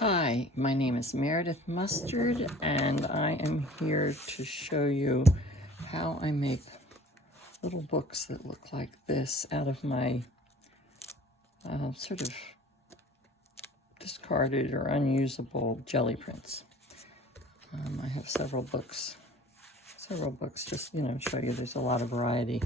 Hi, my name is Meredith Mustard, and I am here to show you how I make little books that look like this out of my sort of discarded or unusable jelly prints. I have several books just, show you there's a lot of variety.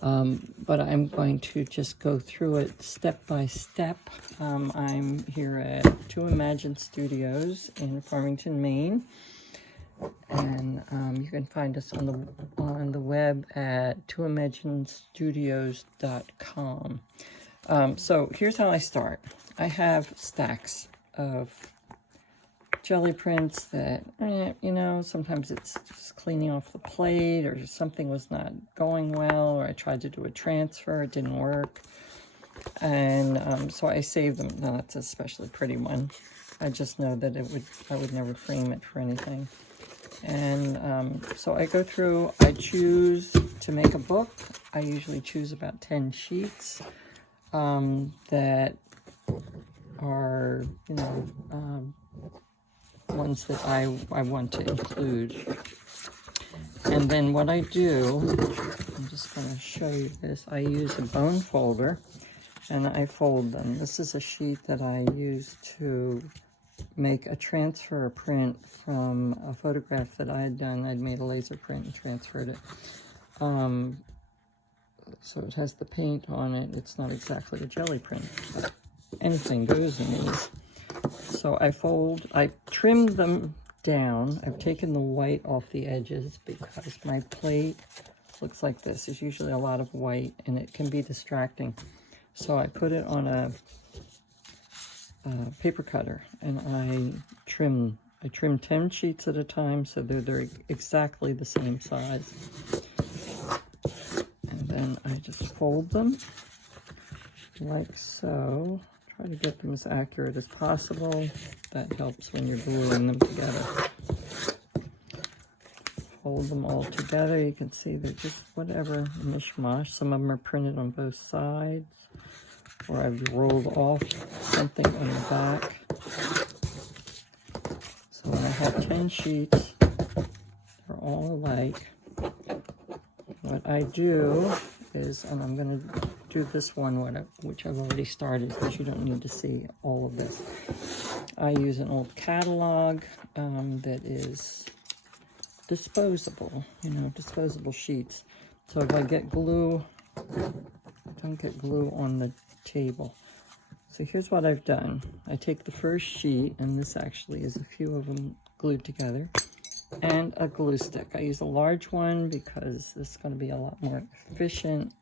But I'm going to just go through it step by step. I'm here at To Imagine Studios in Farmington, Maine, and you can find us on the web at toimaginestudios.com. So here's how I start. I have stacks of jelly prints that, sometimes it's just cleaning off the plate or something was not going well, or I tried to do a transfer, it didn't work. And so I saved them. Now that's a especially pretty one. I just know that I would never frame it for anything. And so I go through, I choose to make a book. I usually choose about 10 sheets that are, ones that I want to include. And then what I do, I'm just going to show you this. I use a bone folder and I fold them. This is a sheet that I use to make a transfer print from a photograph that I had done. I'd made a laser print and transferred it. So it has the paint on it. It's not exactly a jelly print, but anything goes in these. So I trimmed them down. I've taken the white off the edges because my plate looks like this. There's usually a lot of white and it can be distracting. So I put it on a paper cutter and I trim 10 sheets at a time so they're exactly the same size. And then I just fold them like so. Try to get them as accurate as possible. That helps when you're gluing them together. Fold them all together. You can see they're just whatever mishmash. Some of them are printed on both sides, or I've rolled off something on the back. So when I have 10 sheets, they're all alike. What I do is, and I'm going to do this one, which I've already started because you don't need to see all of this. I use an old catalog that is disposable, disposable sheets. So if I get glue, don't get glue on the table. So here's what I've done. I take the first sheet, and this actually is a few of them glued together, and a glue stick. I use a large one because this is going to be a lot more efficient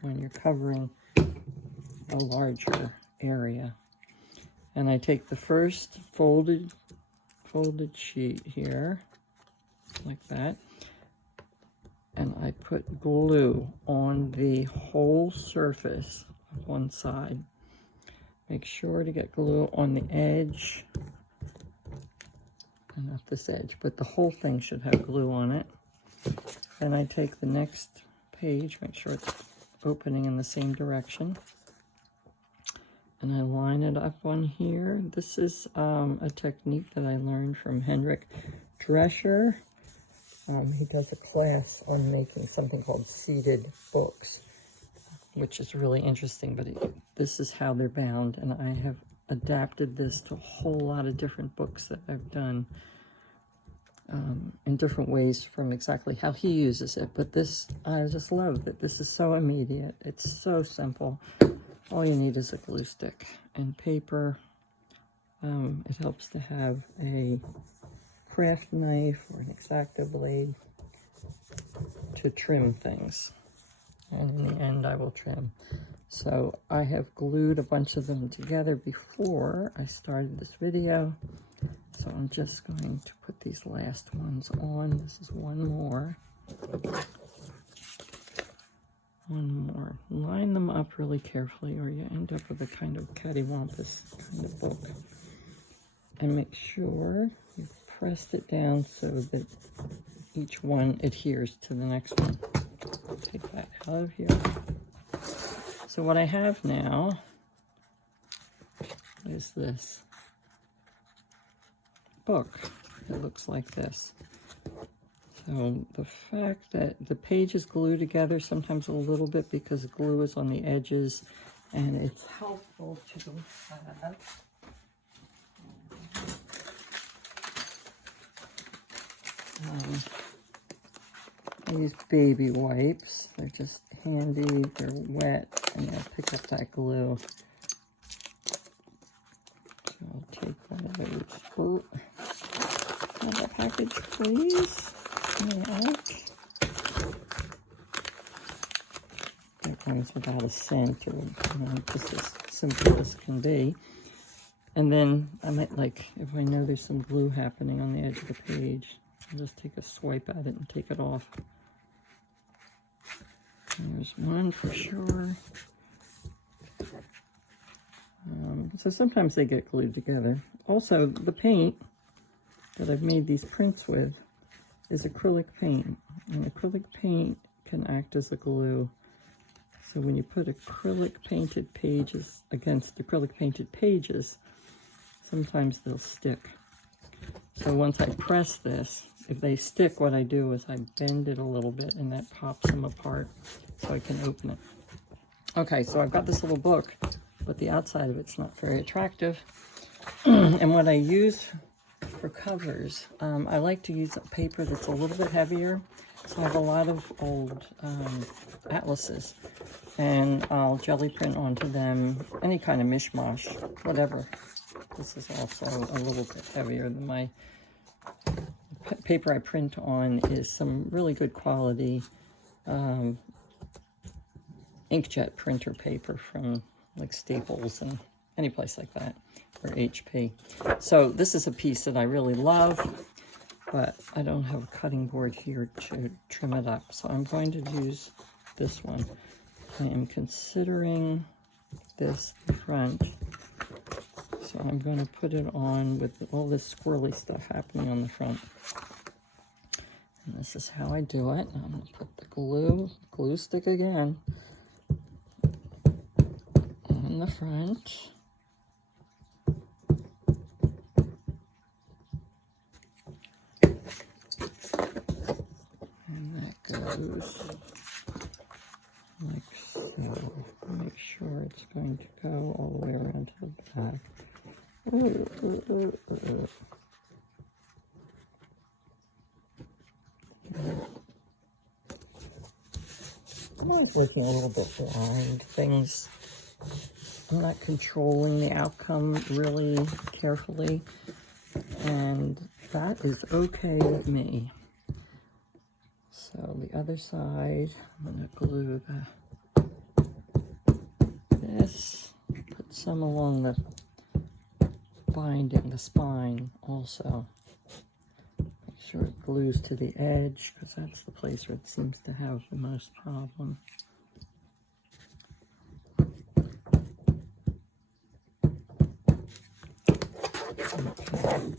when you're covering a larger area. And I take the first folded sheet here, like that, and I put glue on the whole surface of one side. Make sure to get glue on the edge, and not this edge, but the whole thing should have glue on it. Then I take the next page, make sure it's opening in the same direction, and I line it up on here. This is a technique that I learned from Henrik Drescher. He does a class on making something called seated books, which is really interesting, but this is how they're bound, and I have adapted this to a whole lot of different books that I've done in different ways from exactly how he uses it. But this, I just love that this is so immediate. It's so simple. All you need is a glue stick and paper. It helps to have a craft knife or an X-Acto blade to trim things. And in the end, I will trim. So I have glued a bunch of them together before I started this video. So I'm just going to put these last ones on. This is one more. One more. Line them up really carefully or you end up with a kind of cattywampus kind of book. And make sure you pressed it down so that each one adheres to the next one. Take that out of here. So what I have now is this. book that looks like this. So the fact that the pages glue together sometimes a little bit because glue is on the edges, and it's helpful to have these baby wipes. They're just handy, they're wet, and they'll pick up that glue. So I'll take one of those. Oh, another package, please. That one's without a scent, or just as simple as can be. And then I might, like, if I know there's some glue happening on the edge of the page, I'll just take a swipe at it and take it off. And there's one for sure. So sometimes they get glued together. Also, the paint that I've made these prints with is acrylic paint. And acrylic paint can act as a glue. So when you put acrylic painted pages against acrylic painted pages, sometimes they'll stick. So once I press this, if they stick, what I do is I bend it a little bit, and that pops them apart so I can open it. Okay, so I've got this little book, but the outside of it's not very attractive. And what I use for covers, I like to use a paper that's a little bit heavier. So I have a lot of old atlases, and I'll jelly print onto them any kind of mishmash, whatever. This is also a little bit heavier than my paper I print on. Is some really good quality inkjet printer paper from like Staples and any place like that, or HP. So this is a piece that I really love, but I don't have a cutting board here to trim it up. So I'm going to use this one. I am considering this front. So I'm going to put it on with all this squirrely stuff happening on the front. And this is how I do it. I'm going to put the glue stick again on the front. And that goes like so. Make sure it's going to go all the way around to the back. I'm always looking a little bit behind things. I'm not controlling the outcome really carefully, and that is okay with me. So the other side, I'm going to glue this, put some along the binding, the spine also. Make sure it glues to the edge, because that's the place where it seems to have the most problem. Okay.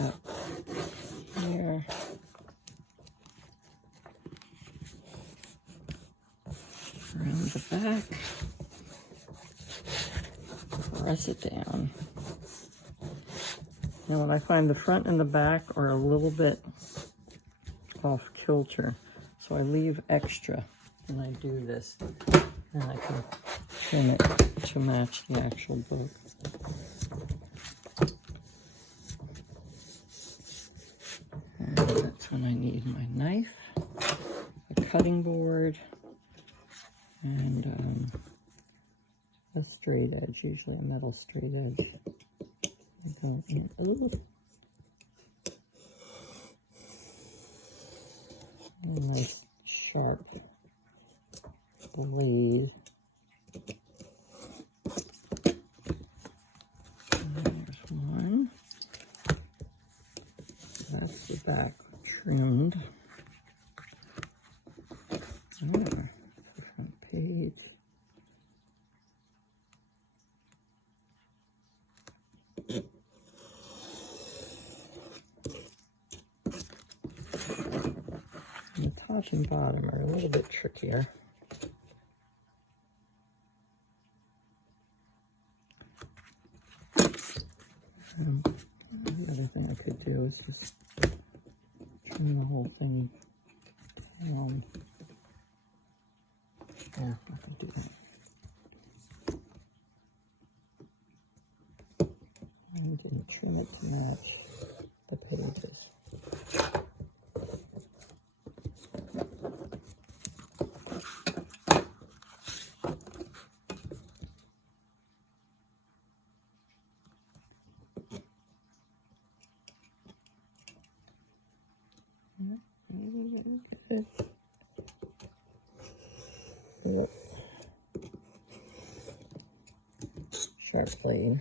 Up here. Around the back. Press it down. Now when I find the front and the back are a little bit off kilter, so I leave extra when I do this, and I can trim it to match the actual book. And that's when I need my knife, a cutting board, and a straight edge, usually a metal straight edge. Go in. Ooh. A nice sharp blade. And there's one. That's the back trimmed. The front page. The top and bottom are a little bit trickier. The other thing I could do is just trim the whole thing down. Yeah, I can do that. And didn't trim it to match the pages. Sharp blade.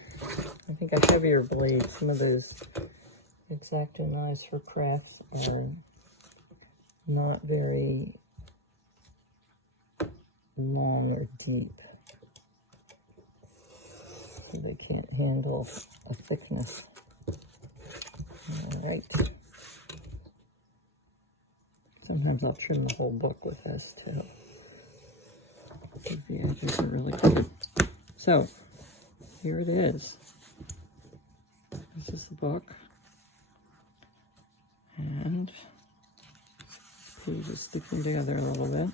I think a heavier blade. Some of those X-Acto knives for crafts are not very long or deep. They can't handle a thickness. All right. Sometimes I'll trim the whole book with this too. The edges are really good. So here it is. This is the book. And pages sticking together a little bit.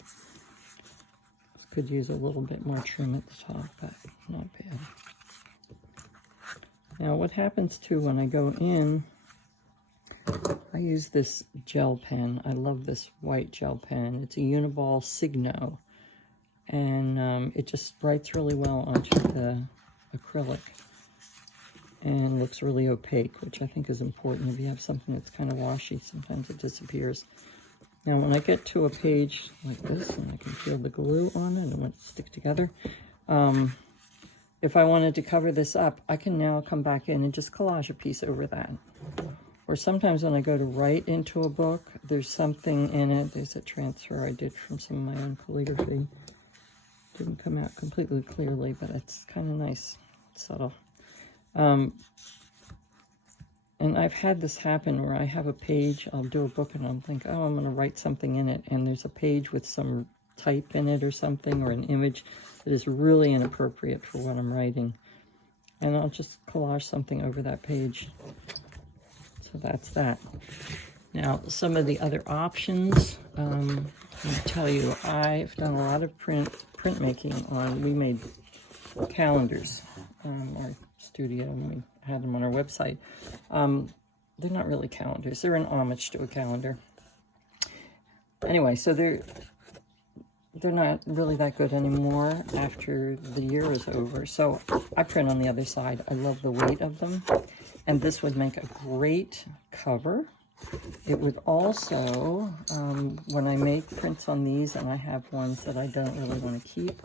This could use a little bit more trim at the top, but not bad. Now what happens too when I go in, I use this gel pen. I love this white gel pen. It's a Uniball Signo, and it just writes really well onto the acrylic and looks really opaque, which I think is important. If you have something that's kind of washy, sometimes it disappears. Now when I get to a page like this, and I can feel the glue on it and want it to stick together, if I wanted to cover this up, I can now come back in and just collage a piece over that. Or sometimes when I go to write into a book, there's something in it. There's a transfer I did from some of my own calligraphy. Didn't come out completely clearly, but it's kind of nice, subtle. And I've had this happen where I have a page, I'll do a book and I'll think, oh, I'm going to write something in it. And there's a page with some type in it or something, or an image that is really inappropriate for what I'm writing. And I'll just collage something over that page. So that's that. Now, some of the other options, I'll tell you, I've done a lot of printmaking on, we made calendars, our studio, and we had them on our website. They're not really calendars, they're an homage to a calendar. Anyway, so they're not really that good anymore after the year is over. So I print on the other side. I love the weight of them. And this would make a great cover. It would also, when I make prints on these, and I have ones that I don't really want to keep,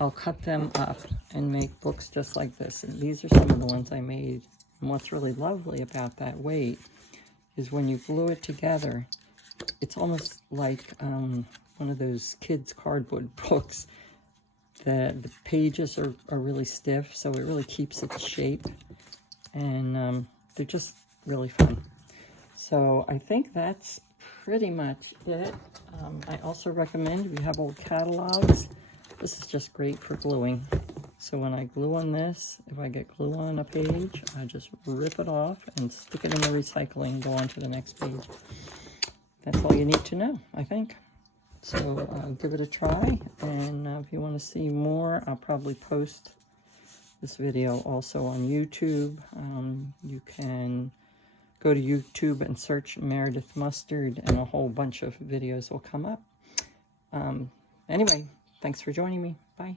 I'll cut them up and make books just like this. And these are some of the ones I made. And what's really lovely about that weight is when you glue it together, it's almost like one of those kids' cardboard books. The pages are really stiff, so it really keeps its shape. And they're just really fun. So I think that's pretty much it. I also recommend, if you have old catalogs, this is just great for gluing. So when I glue on this, if I get glue on a page, I just rip it off and stick it in the recycling and go on to the next page. That's all you need to know, I think. So give it a try, and if you want to see more, I'll probably post this video also on YouTube. You can go to YouTube and search Meredith Mustard, and a whole bunch of videos will come up. Anyway, thanks for joining me. Bye.